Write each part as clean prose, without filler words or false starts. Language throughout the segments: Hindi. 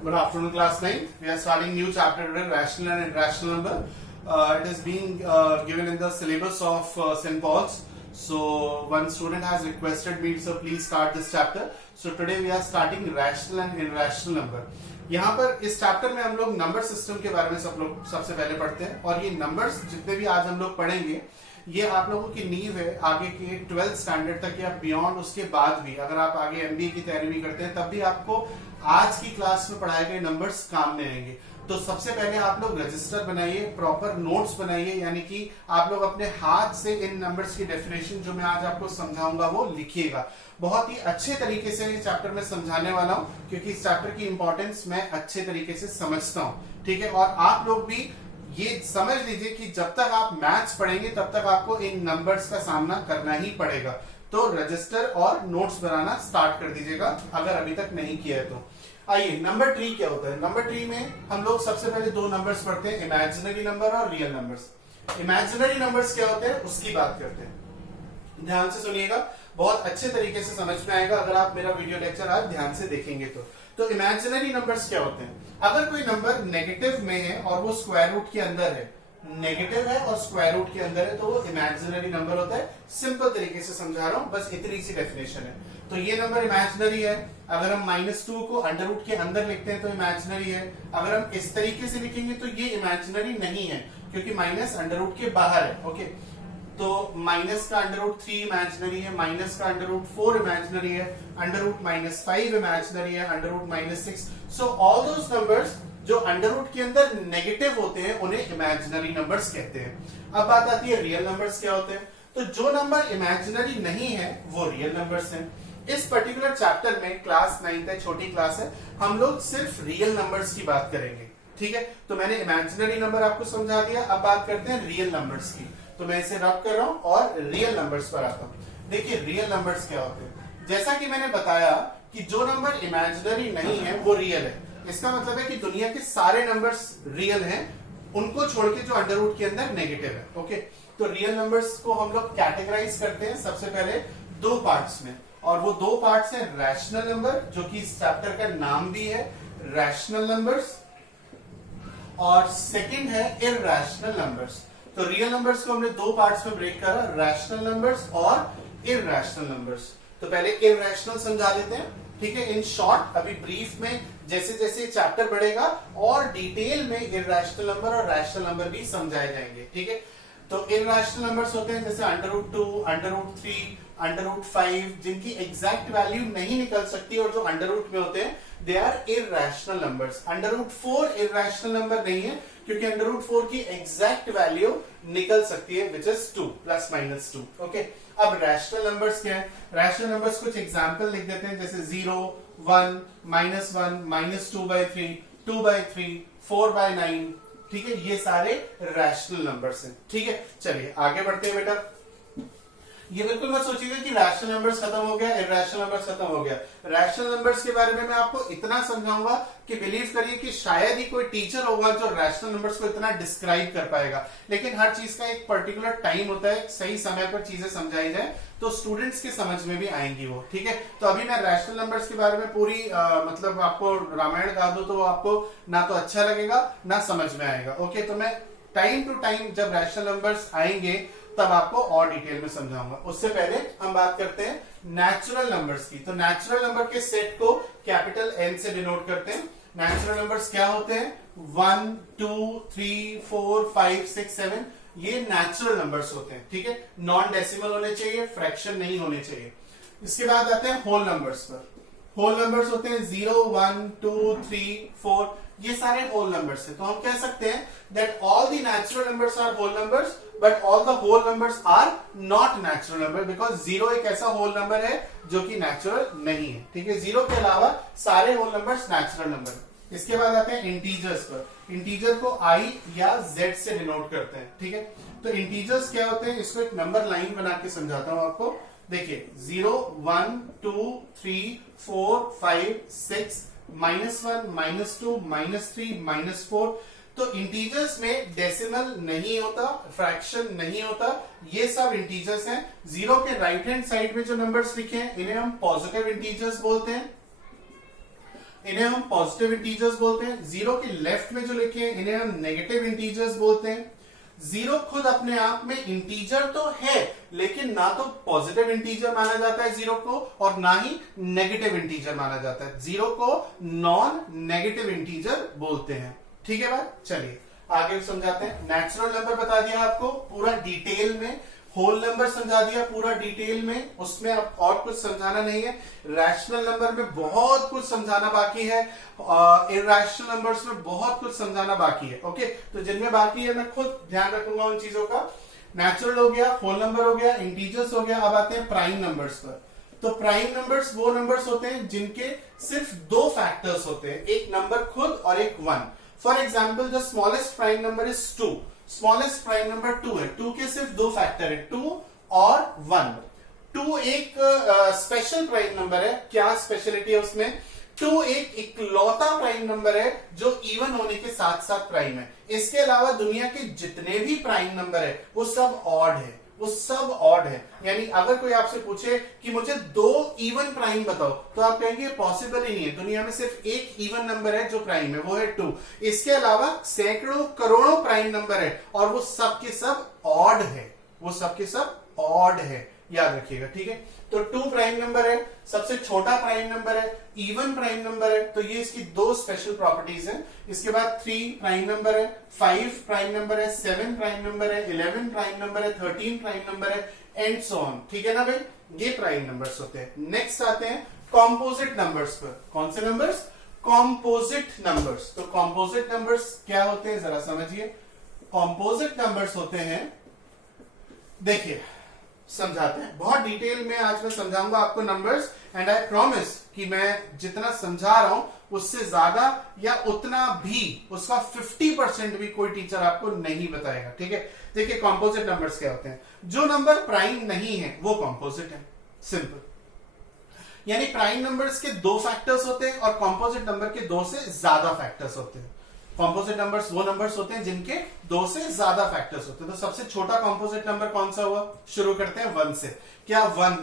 Good afternoon, class 9. We are starting new chapter today, rational and irrational number. It is being given in the syllabus of St. Paul's. So one student has requested me, so please start this chapter. So today we are starting rational and irrational number. यहाँ पर इस चैप्टर में हम लोग नंबर सिस्टम के बारे में सबसे पहले पढ़ते हैं और ये नंबर्स जितने भी आज हम लोग पढ़ेंगे ये आप लोगों की नींव है आगे के 12th स्टैंडर्ड तक या बियॉन्ड उसके बाद भी अगर आप आगे एमबीए की तैयारी भी करते हैं तब भी आपको आज की क्लास में पढ़ाए गए नंबर्स काम में आएंगे। तो सबसे पहले आप लोग रजिस्टर बनाइए, प्रॉपर नोट्स बनाइए, यानी कि आप लोग अपने हाथ से इन नंबर्स की डेफिनेशन जो मैं आज आपको समझाऊंगा वो लिखिएगा। बहुत ही अच्छे तरीके से इस चैप्टर में समझाने वाला हूं क्योंकि इस चैप्टर की इंपॉर्टेंस मैं अच्छे तरीके से समझता हूं, ठीक है। और आप लोग भी ये समझ लीजिए कि जब तक आप मैथ्स पढ़ेंगे तब तक आपको इन नंबर्स का सामना करना ही पड़ेगा। तो रजिस्टर और नोट्स बनाना स्टार्ट कर दीजिएगा अगर अभी तक नहीं किया है तो। आइए, नंबर ट्री क्या होता है। नंबर ट्री में हम लोग सबसे पहले दो नंबर्स पढ़ते हैं, इमेजिनरी नंबर और रियल नंबर्स। इमेजिनरी नंबर्स क्या होते हैं उसकी बात करते हैं। ध्यान से सुनिएगा, बहुत अच्छे तरीके से समझ में आएगा अगर आप मेरा वीडियो लेक्चर आज ध्यान से देखेंगे तो इमेजिनरी नंबर्स क्या होते हैं। अगर कोई नंबर नेगेटिव में है और वो स्क्वायर रूट के अंदर है, नेगेटिव है और स्क्वायर रूट के अंदर है तो वो इमेजिनरी नंबर होता है। सिंपल तरीके से समझा रहा हूं, बस इतनी सी डेफिनेशन है। तो ये नंबर इमेजिनरी है। अगर हम -2 को अंडर रूट के अंदर लिखते हैं तो इमेजिनरी है। अगर हम इस तरीके से लिखेंगे तो ये इमेजिनरी नहीं है क्योंकि माइनस अंडर रूट के बाहर है। ओके, तो माइनस का अंडर रूट 3 इमेजिनरी है, माइनस का अंडर रूट 4 इमेजिनरी है, अंडर रूट -5 इमेजिनरी है, under root -6। So all those numbers जो अंडर रूट के अंदर नेगेटिव होते हैं उन्हें इमेजिनरी नंबर्स कहते हैं। अब बात आती है रियल नंबर्स क्या होते हैं। तो जो नंबर इमेजिनरी नहीं है वो रियल नंबर्स हैं। इस पर्टिकुलर चैप्टर में क्लास 9th है, छोटी क्लास है, हम लोग सिर्फ रियल नंबर्स की बात करेंगे, ठीक है। तो मैंने इमेजिनरी नंबर आपको समझा दिया, अब बात करते हैं रियल नंबर्स की। तो मैं इसे रब कर रहा हूं और रियल नंबर्स पर आता हूं। देखिए रियल नंबर्स क्या होते हैं। जैसा कि मैंने बताया कि जो नंबर इमेजिनरी नहीं है वो रियल है। इसका मतलब है कि दुनिया के सारे नंबर्स रियल हैं, उनको छोड़ के जो अंडर रूट के अंदर नेगेटिव है। ओके, तो रियल नंबर्स को हम लोग कैटेगराइज करते हैं सबसे पहले दो पार्ट्स में, और वो दो पार्ट्स हैं रैशनल नंबर जो कि इस चैप्टर का नाम भी है रैशनल नंबर्स, और सेकंड है इरैशनल नंबर्स। तो रियल नंबर्स को हमने दो पार्ट्स में ब्रेक करा, रैशनल नंबर्स और इरैशनल नंबर्स। तो पहले इरैशनल समझा लेते हैं, ठीक है, इन शॉर्ट। अभी ब्रीफ में जैसे जैसे चैप्टर बढ़ेगा और डिटेल में इरैशनल नंबर और रैशनल नंबर भी समझाए जाएंगे, ठीक है। तो इरैशनल नंबर्स होते हैं जैसे under root 2, under root 3, under root 5, जिनकी एग्जैक्ट वैल्यू नहीं निकल सकती और जो अंडर रूट में होते हैं they are irrational numbers. Under root 4 irrational number नहीं है क्योंकि अंडर रूट 4 की एग्जैक्ट वैल्यू निकल सकती है विच इज 2 ±2। ओके, अब रैशनल नंबर्स क्या है। रैशनल नंबर्स कुछ एग्जांपल लिख देते हैं जैसे 0, 1, -1, -2/3, 2/3, 4/9, ठीक है, ये सारे रैशनल नंबर्स हैं, ठीक है। चलिए आगे बढ़ते हैं बेटा। ये बिल्कुल मत सोचिएगा कि रैशनल नंबर्स खत्म हो गया, इरैशनल नंबर्स खत्म हो गया। रैशनल नंबर्स के बारे में मैं आपको इतना समझाऊंगा कि बिलीव करिए कि शायद ही कोई टीचर होगा जो रैशनल नंबर्स को इतना डिस्क्राइब कर पाएगा। लेकिन हर चीज का एक पर्टिकुलर टाइम होता है, सही समय पर चीजें समझाई जाए तो स्टूडेंट्स के समझ में भी आएंगी वो, ठीक है। तो अभी मैं रैशनल नंबर्स के बारे में पूरी मतलब आपको रामायण गा दूं तो आपको ना तो अच्छा लगेगा ना समझ में आएगा। ओके, तो मैं टाइम टू टाइम जब रैशनल नंबर्स आएंगे तब आपको और डिटेल में समझाऊंगा। उससे पहले हम बात करते हैं नेचुरल नंबर्स की। तो नेचुरल नंबर के सेट को कैपिटल N से डिनोट करते हैं। नेचुरल नंबर्स क्या होते हैं, 1, 2, 3, 4, 5, 6, 7, ये नेचुरल नंबर्स होते हैं, ठीक है। नॉन डेसिमल होने चाहिए, फ्रैक्शन नहीं होने चाहिए। इसके बाद आते हैं होल नंबर्स पर। होल नंबर्स होते हैं 0, 1, 2, 3, 4, ये सारे होल नंबर्स हैं। तो हम कह सकते हैं that all the natural numbers are whole numbers but all the whole numbers are not natural number, because 0 एक ऐसा होल नंबर है जो कि नेचुरल नहीं है, ठीक है। 0 के अलावा सारे होल नंबर्स नेचुरल नंबर। इसके बाद आते हैं इंटीजर्स पर। इंटीजर को I या Z से डिनोट करते हैं, ठीक है। तो इंटीजर्स क्या होते हैं, इसको एक नंबर लाइन बना के समझाता हूं आपको। देखिए 0, 1, 2, 3, 4, 5, 6, -1, -2, -3, -4। तो इंटीजर्स में डेसिमल नहीं होता, फ्रैक्शन नहीं होता, ये सब इंटीजर्स हैं। 0 के राइट हैंड साइड में जो नंबर्स लिखे हैं इन्हें हम पॉजिटिव इंटीजर्स बोलते हैं। इन्हें हम पॉजिटिव इंटीजर्स बोलते हैं। जीरो के लेफ्ट में जो लिखे हैं इन्हें हम नेगेटिव इंटीजर्स बोलते हैं। जीरो खुद अपने आप में इंटीजर तो है, लेकिन ना तो पॉजिटिव इंटीजर माना जाता है जीरो को और ना ही नेगेटिव इंटीजर माना जाता है। जीरो को नॉन नेगेटिव इंटीजर बोलते हैं। ठीक है बात, चलिए आगे समझाते हैं। नेचुरल नंबर बता दिया आपको पूरा डिटेल में, होल नंबर समझा दिया पूरा डिटेल में, उसमें अब और कुछ समझाना नहीं है। रैशनल नंबर में बहुत कुछ समझाना बाकी है, इरैशनल नंबर्स में बहुत कुछ समझाना बाकी है। ओके, तो जिनमें बाकी है मैं खुद ध्यान रखूंगा उन चीजों का। नेचुरल हो गया, होल नंबर हो गया, इंटीजर्स हो गया। अब आते हैं प्राइम नंबर्स पर। तो प्राइम नंबर्स वो नंबर्स होते हैं जिनके सिर्फ दो फैक्टर्स होते हैं, एक नंबर खुद और एक one. For example the smallest prime number is 2। Smallest prime number 2 है। 2 के सिर्फ दो फैक्टर है, 2 और 1। 2 एक स्पेशल प्राइम नंबर है। क्या स्पेशलिटी है उसमें? 2 एक इकलौता प्राइम नंबर है जो इवन होने के साथ साथ प्राइम है। इसके अलावा दुनिया के जितने भी प्राइम नंबर है वो सब ऑड है, वो सब ऑड है। यानी अगर कोई आपसे पूछे कि मुझे 2 इवन प्राइम बताओ तो आप कहेंगे पॉसिबल ही नहीं है। दुनिया में सिर्फ एक इवन नंबर है जो प्राइम है, वो है 2। इसके अलावा सैकड़ों करोड़ों प्राइम नंबर है और वो सब के सब ऑड है, वो सब के सब ऑड है, याद रखिएगा। ठीक है, तो 2 प्राइम नंबर है, सबसे छोटा प्राइम नंबर है, इवन प्राइम नंबर है, तो ये इसकी दो स्पेशल प्रॉपर्टीज हैं। इसके बाद 3 प्राइम नंबर है, 5 प्राइम नंबर है, 7 प्राइम नंबर है, 11 प्राइम नंबर है, 13 प्राइम नंबर है, एंड सो ऑन। ठीक है ना भाई, ये प्राइम नंबर्स होते हैं। नेक्स्ट आते हैं कॉम्पोजिट नंबर्स पर। कौन से नंबर्स? Composite numbers. तो कॉम्पोजिट नंबर्स क्या होते हैं जरा समझिए। कॉम्पोजिट नंबर्स होते हैं, देखिए समझाते हैं बहुत डिटेल में। आज मैं समझाऊंगा आपको नंबर्स, एंड आई प्रॉमिस कि मैं जितना समझा रहा हूं उससे ज्यादा या उतना भी, उसका 50% भी कोई टीचर आपको नहीं बताएगा। ठीक है, देखिए कॉम्पोजिट नंबर्स क्या होते हैं। जो नंबर प्राइम नहीं है वो कॉम्पोजिट है, सिंपल। यानी प्राइम नंबर्स के 2 फैक्टर्स होते हैं और कॉम्पोजिट नंबर के 2 से ज्यादा फैक्टर्स होते हैं। कॉम्पोजिट नंबर्स वो नंबर्स होते हैं जिनके 2 से ज्यादा फैक्टर्स होते हैं। तो सबसे छोटा कॉम्पोजिट नंबर कौन सा हुआ? शुरू करते हैं 1 से। क्या 1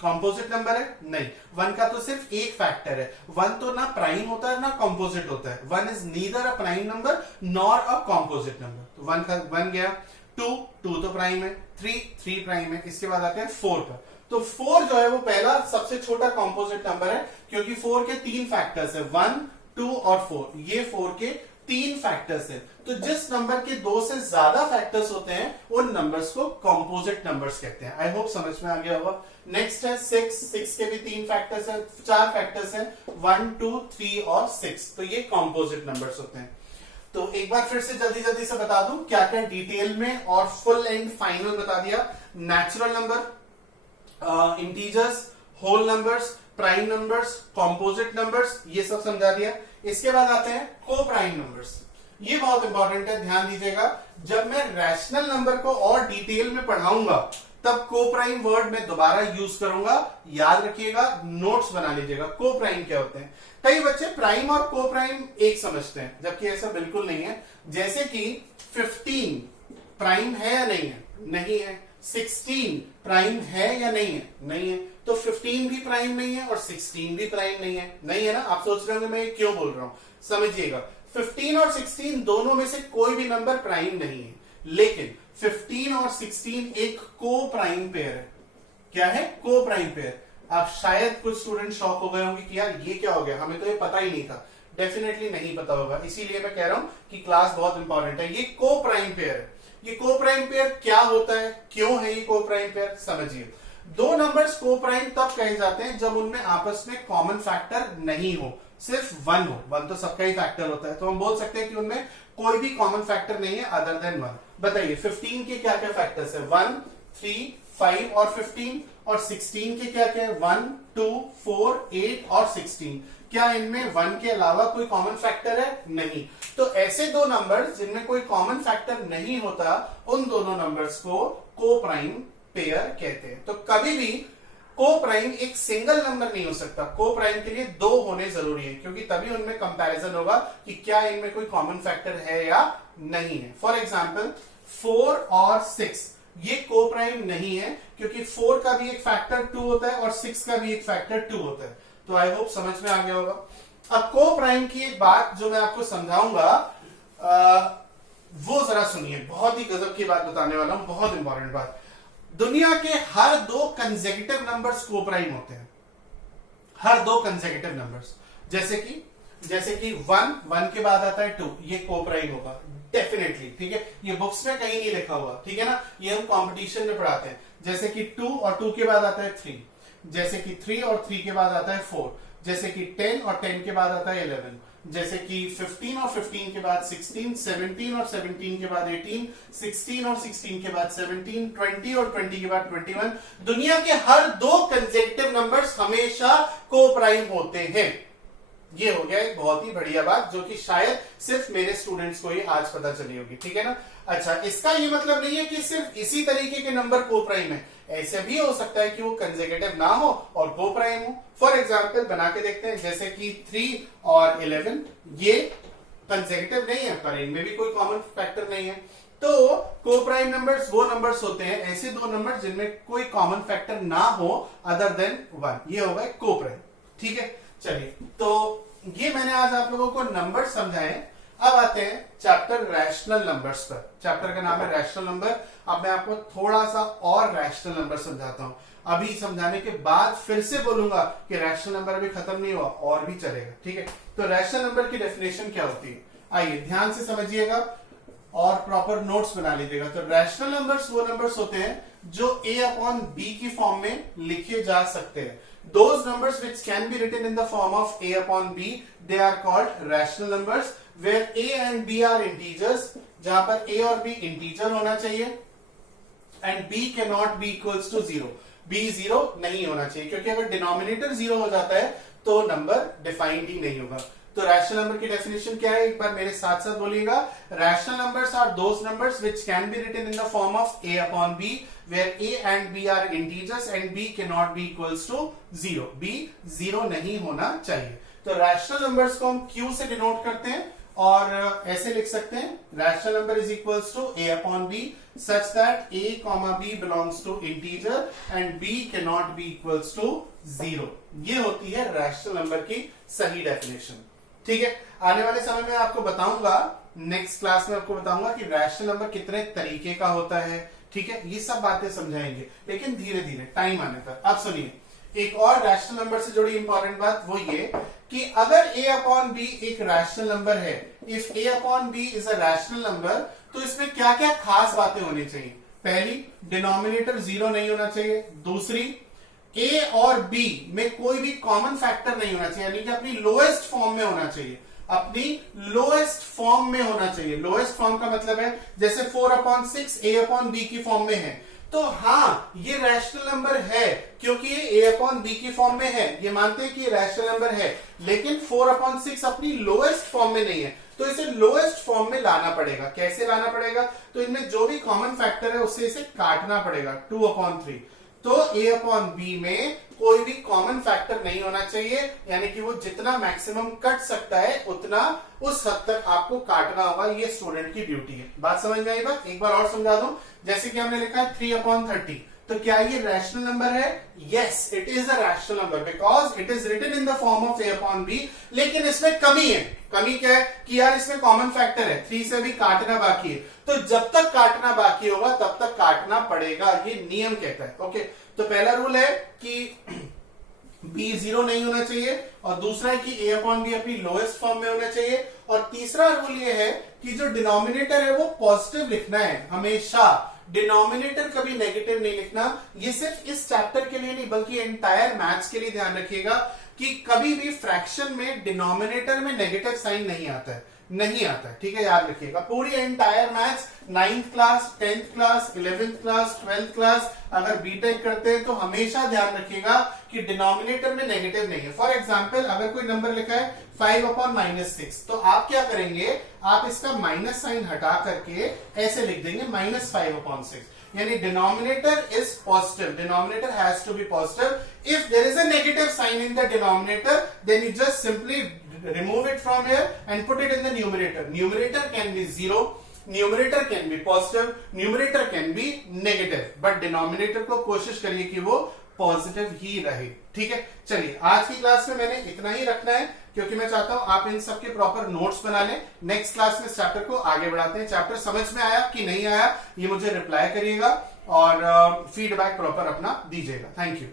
कॉम्पोजिट नंबर है? नहीं, 1 का तो सिर्फ एक फैक्टर है। 1 तो ना प्राइम होता है ना कॉम्पोजिट होता है। 1 is neither a prime number nor a composite number. तो 1 का 1 गया। 2 तो प्राइम है, 3 प्राइम है। इसके बाद आते हैं 4 पर। तो 4 जो है वो पहला सबसे छोटा कॉम्पोजिट नंबर है, क्योंकि 4 के 3 फैक्टर्स है, 1, 2 और 4। ये 4 के 3 फैक्टर्स है। तो जिस नंबर के 2 से ज्यादा फैक्टर्स होते हैं उन नंबर्स को कॉम्पोजिट नंबर्स कहते हैं। आई होप समझ में आ गया होगा। नेक्स्ट है 6 के भी 3 फैक्टर्स है, 4 फैक्टर्स है, 1, 2, 3 और 6। तो ये कॉम्पोजिट नंबर्स होते हैं। तो एक बार फिर से जल्दी जल्दी से बता दूं क्या क्या डिटेल में और फुल एंड फाइनल बता दिया। Natural number, integers, whole numbers, prime numbers, composite numbers, ये सब समझा दिया। इसके बाद आते हैं को प्राइम नंबर्स। ये बहुत इंपॉर्टेंट है, ध्यान दीजिएगा। जब मैं रैशनल नंबर को और डिटेल में पढ़ाऊंगा तब को प्राइम वर्ड में दोबारा यूज करूंगा, याद रखिएगा, नोट्स बना लीजिएगा। को प्राइम क्या होते हैं? कई बच्चे प्राइम और को प्राइम एक समझते हैं, जबकि ऐसा बिल्कुल नहीं है। जैसे कि 15 प्राइम है या नहीं है? नहीं है। 16 प्राइम है या नहीं है? नहीं है। तो 15 भी प्राइम नहीं है और 16 भी प्राइम नहीं है। नहीं है ना? आप सोच रहे होंगे मैं क्यों बोल रहा हूं, समझिएगा। 15 और 16 दोनों में से कोई भी नंबर प्राइम नहीं है, लेकिन 15 और 16 एक को प्राइम पेयर है। क्या है? को प्राइम पेयर। आप शायद कुछ स्टूडेंट शॉक हो गए होंगे कि यार ये क्या हो गया, हमें तो ये पता ही नहीं था। डेफिनेटली नहीं पता होगा, इसीलिए मैं कह रहा हूं कि क्लास बहुत इंपॉर्टेंट है। ये को प्राइम पेयर है। ये को प्राइम पेयर क्या होता है, क्यों है ये को प्राइम पेयर, समझिए। 2 नंबर्स को प्राइम तब कहे जाते हैं जब उनमें आपस में कॉमन फैक्टर नहीं हो, सिर्फ 1 हो। 1 तो सबका ही फैक्टर होता है, तो हम बोल सकते हैं कि उनमें कोई भी कॉमन फैक्टर नहीं है अदर देन 1। बताइए 15 के क्या क्या फैक्टर्स है? 1, 3, 5 और 15। और 16 के क्या क्या है? 1, 2, 4, 8 और 16। क्या इनमें 1 के अलावा कोई कॉमन फैक्टर है? नहीं। तो ऐसे 2 नंबर्स जिनमें कोई कॉमन फैक्टर नहीं होता, उन दोनों नंबर्स को को प्राइम पेयर कहते हैं। तो कभी भी को प्राइम एक सिंगल नंबर नहीं हो सकता। को प्राइम के लिए 2 होने जरूरी है, क्योंकि तभी उनमें कंपैरिजन होगा कि क्या इनमें कोई कॉमन फैक्टर है या नहीं है। फॉर एग्जाम्पल 4 और 6 ये को प्राइम नहीं है, क्योंकि 4 का भी एक फैक्टर 2 होता है और 6 का भी एक फैक्टर 2 होता है। तो आई होप समझ में आ गया होगा। अब को प्राइम की एक बात जो मैं आपको समझाऊंगा, वो जरा सुनिए, बहुत ही गजब की बात बताने वाला हूं, बहुत इंपॉर्टेंट बात। दुनिया के हर दो कंसेक्यूटिव नंबर्स को प्राइम होते हैं, हर दो कंसेक्यूटिव नंबर्स। जैसे कि 1 के बाद आता है 2, ये को प्राइम होगा डेफिनेटली, ठीक है। ये बुक्स में कहीं नहीं लिखा हुआ, ठीक है ना, ये हम कंपटीशन में पढ़ाते हैं। जैसे कि 2 और 2 के बाद आता है 3, जैसे कि 3 और 3 के बाद आता है 4, जैसे कि 10 और 10 के बाद आता है 11, जैसे कि 15 और 15 के बाद 16, 17 और 17 के बाद 18, 16 और 16 के बाद 17, 20 और 20 के बाद 21। दुनिया के हर दो कंसेक्यूटिव नंबर्स हमेशा को प्राइम होते हैं। ये हो गया एक बहुत ही बढ़िया बात, जो कि शायद सिर्फ मेरे स्टूडेंट्स को ही आज पता चली होगी, ठीक है ना। अच्छा, इसका ये मतलब नहीं है कि सिर्फ इसी तरीके के नंबर को प्राइम है, ऐसे भी हो सकता है कि वो कंसेक्यूटिव ना हो और को प्राइम हो। फॉर एग्जांपल बना के देखते हैं, जैसे कि 3 और 11 ये कंसेक्यूटिव नहीं है, पर इनमें भी कोई कॉमन फैक्टर नहीं है। तो को प्राइम नंबर्स वो नंबर्स होते हैं, ऐसे दो नंबर जिनमें कोई कॉमन फैक्टर ना हो अदर देन 1, ये होगा को प्राइम, ठीक है। चलिए, तो ये मैंने आज आप लोगों को नंबर समझाए। अब आते हैं चैप्टर रैशनल नंबर्स पर। चैप्टर का नाम है रैशनल नंबर। अब मैं आपको थोड़ा सा और रैशनल नंबर समझाता हूं। अभी समझाने के बाद फिर से बोलूंगा कि रैशनल नंबर अभी खत्म नहीं हुआ, और भी चलेगा, ठीक है। तो रैशनल नंबर की डेफिनेशन क्या होती है, आइए ध्यान से समझिएगा और प्रॉपर नोट्स बना लीजिएगा। तो रैशनल नंबर्स वो नंबर्स होते हैं जो a/b की फॉर्म में लिखे जा सकते हैं। Those numbers which can be written in the form of a/b, they are called rational numbers, where a and b are integers, जहां पर a और b इंटीजर होना चाहिए, and b cannot be equals to 0, b 0 नहीं होना चाहिए, क्योंकि अगर डिनोमिनेटर 0 हो जाता है तो नंबर डिफाइंड ही नहीं होगा। तो रैशनल नंबर की डेफिनेशन क्या है, एक बार मेरे साथ साथ बोलिएगा। Rational numbers are those numbers which can be written in the form of a/b, where a and b are integers and b cannot be equals to 0, b 0 नहीं होना चाहिए। तो रैशनल नंबर्स को हम q से डिनोट करते हैं और ऐसे लिख सकते हैं, rational number is equals to a/b such that a, b belongs to integer and b cannot be equals to 0। ये होती है रैशनल नंबर की सही डेफिनेशन, ठीक है। आने वाले समय में आपको बताऊंगा, नेक्स्ट क्लास में आपको बताऊंगा कि रैशनल नंबर कितने तरीके का होता है, ठीक है। ये सब बातें समझाएंगे, लेकिन धीरे धीरे टाइम आने पर। अब सुनिए, एक और रैशनल नंबर से जुड़ी इंपॉर्टेंट बात वो ये कि अगर a/b एक रैशनल नंबर है, if a/b is a rational number, तो इसमें क्या क्या खास बातें होनी चाहिए। पहली, डिनोमिनेटर 0 नहीं होना चाहिए। दूसरी, a और b में कोई भी कॉमन फैक्टर नहीं होना चाहिए, यानी कि अपनी लोएस्ट फॉर्म में होना चाहिए, अपनी लोएस्ट फॉर्म में होना चाहिए। लोएस्ट फॉर्म का मतलब है जैसे 4/6 a/b की फॉर्म में है, तो हाँ ये रैशनल नंबर है, क्योंकि ये a/b की फॉर्म में है, ये मानते हैं कि ये रैशनल नंबर है, लेकिन 4/6 अपनी लोएस्ट फॉर्म में नहीं है, तो इसे लोएस्ट फॉर्म में लाना पड़ेगा। कैसे लाना पड़ेगा, तो इनमें जो भी कॉमन फैक्टर है उससे इसे काटना पड़ेगा, 2/3। तो a/b में कोई भी कॉमन फैक्टर नहीं होना चाहिए, यानी कि वो जितना मैक्सिमम कट सकता है उतना उस हद तक आपको काटना होगा। ये स्टूडेंट की ड्यूटी है। बात समझ में आई? बात एक बार और समझा दूं। जैसे कि हमने लिखा है 3/30, तो क्या ये रैशनल नंबर है? Yes, it is a rational number because it is written in the form of a/b। लेकिन इसमें कमी है। कमी क्या है कि यार इसमें कॉमन फैक्टर है, 3 से भी काटना बाकी है, तो जब तक काटना बाकी होगा तब तक काटना पड़ेगा, ये नियम कहता है। ओके, तो पहला रूल है कि b 0 नहीं होना चाहिए, और दूसरा है कि a/b अपनी लोएस्ट फॉर्म में होना चाहिए, और तीसरा रूल ये है कि जो डिनोमिनेटर है वो पॉजिटिव लिखना है हमेशा, डिनोमिनेटर कभी नेगेटिव नहीं लिखना। ये सिर्फ इस चैप्टर के लिए नहीं बल्कि एंटायर मैथ्स के लिए ध्यान रखिएगा कि कभी भी फ्रैक्शन में डिनोमिनेटर में नेगेटिव साइन नहीं आता है, नहीं आता है, ठीक है, याद रखिएगा। पूरी entire maths 9th class, 10th class, 11th class, 12th class अगर बीटेक करते हैं तो हमेशा ध्यान रखिएगा कि डिनोमिनेटर में नेगेटिव नहीं है। फॉर एग्जांपल अगर कोई नंबर लिखा है 5/-6, तो आप क्या करेंगे, आप इसका माइनस साइन हटा करके ऐसे लिख देंगे -5/6, यानी denominator is positive, denominator has to be positive. If there is a negative sign in the denominator then you just simply remove it from here and put it in the numerator. Numerator can be 0, numerator can be positive, numerator can be negative, but denominator को कोशिश करिए कि वो पॉजिटिव ही रहे। ठीक है, चलिए आज की क्लास में मैंने इतना ही रखना है, क्योंकि मैं चाहता हूं आप इन सब के प्रॉपर नोट्स बना लें। नेक्स्ट क्लास में इस चैप्टर को आगे बढ़ाते हैं। चैप्टर समझ में आया कि नहीं आया, ये मुझे रिप्लाई करिएगा और फीडबैक प्रॉपर अपना दीजिएगा। Thank you.